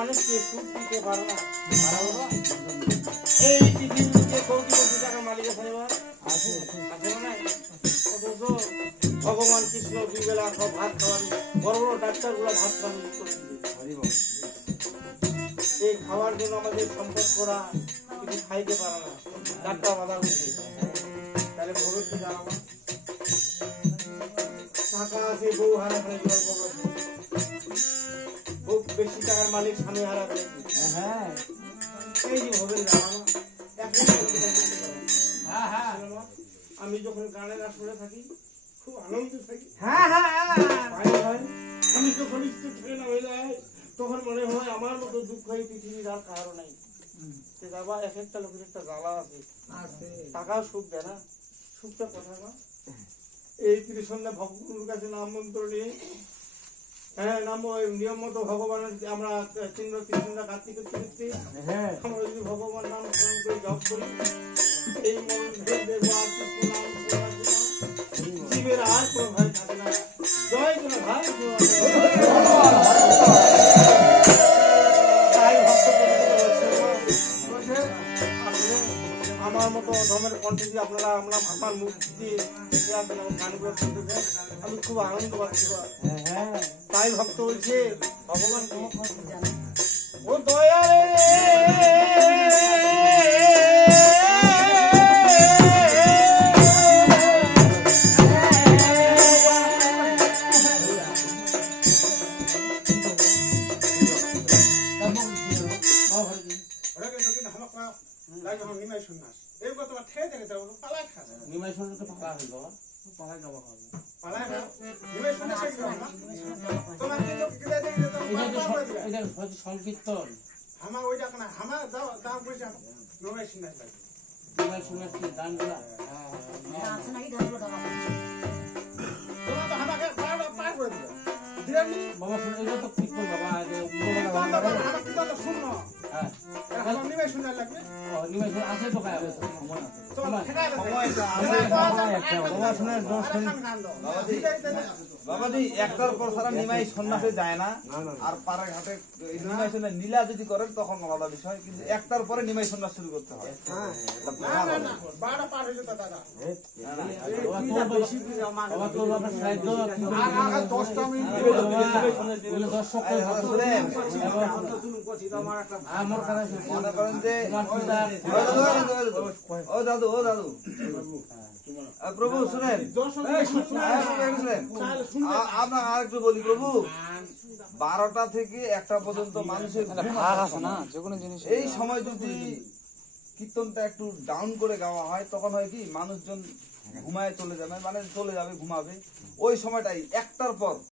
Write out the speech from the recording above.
মানুষকে সুখ দিতে পারো না, এই পৃথিবীতে কোটি কোটি টাকার মালিক আছে আছে না? অথচ ভগবান কৃষ্ণ দুই বেলা ভাত খাওয়ান, বড় বড় ডাক্তার গুলা ভাত খাওয়ান করে দিবে। এই খাওয়ার জন্য আমাদের সম্পদ করা কিছু খাইতে পারে না, ডাক্তার বাধা করছে। তাহলে ভবিষ্যৎ জানাবো টাকা আছে, বউ হারা ফেলে খুব বেশি টাকার মালিক স্বামী হারা ফেলে। এই যে ভবেন জানাবো আমি যখন গানের আসরে থাকি খুব আনন্দ থাকি। আমি যখন স্টেজ থেকে নামে যাই তখন মনে হয় আমার মতো দুঃখ এই পৃথিবীর আর কারো নাই। বাবা এক একটা লোকের একটা জ্বালা আছে, টাকাও সুখ দেয় না, সুখটা কথা না। এই ত্রিসন্ধ্যা ভগবানের কাছে নাম মন্ত্র নিয়ে নাম নিয়ম মতো ভগবানের আমরা ত্রিসন্ধ্যা কার্তিক করতে করতে আমরা যদি ভগবান নাম স্মরণ করে জপ করি, এই মন্ত্রের দেবো আর কৃষ্ণ নাম জীবের আর কোনো ভয় থাকে না। জয় গুণ ভাই আমার মতো ধর্মের কণ্ঠে দিয়ে আপনারা আমার মুখ দিয়ে গানগুলো শুনতেছেন, আমি খুব আনন্দ পাচ্ছি। তাই ভক্ত বলছে ভগবান ও দয়া সংকীর্তন আমার ওই ডাক না আমার দাও দাও পয়সা নয় শুনে লাগে নয় শুনে গানগুলা আছে নাকি গানগুলো দাও তোমরা তো আমাকে পার করে দিও দিরানি বাবা শুনে এটা তো কীর্তন বাবা আমার কি তো শুনো এখন নিবে শুনে লাগবে ও নিবে শুনে আছে তো কাজ আছে সময় আছে সময় আছে বাবা শুনে দোষ বাবাজি একটার পর সারা নিমাই সন্ন্যাসে যায় না, আর পাড়া ঘাটে নিমাই সন্ন্যাস নীলা যদি করেন তখন আলাদা বিষয়, কিন্তু একটার পরে নিমাই সন্ন্যাস শুরু করতে হয়। মনে করেন যে ও দাদু প্রভু শুনেন, আপনার আর একটু বলি প্রভু, 12টা থেকে 1টা পর্যন্ত মানুষের এই সময় যদি কীর্তনটা একটু ডাউন করে গাওয়া হয় তখন হয় কি মানুষজন ঘুমায় চলে যাবে, মানে চলে যাবে ঘুমাবে, ওই সময়টাই 1টার পর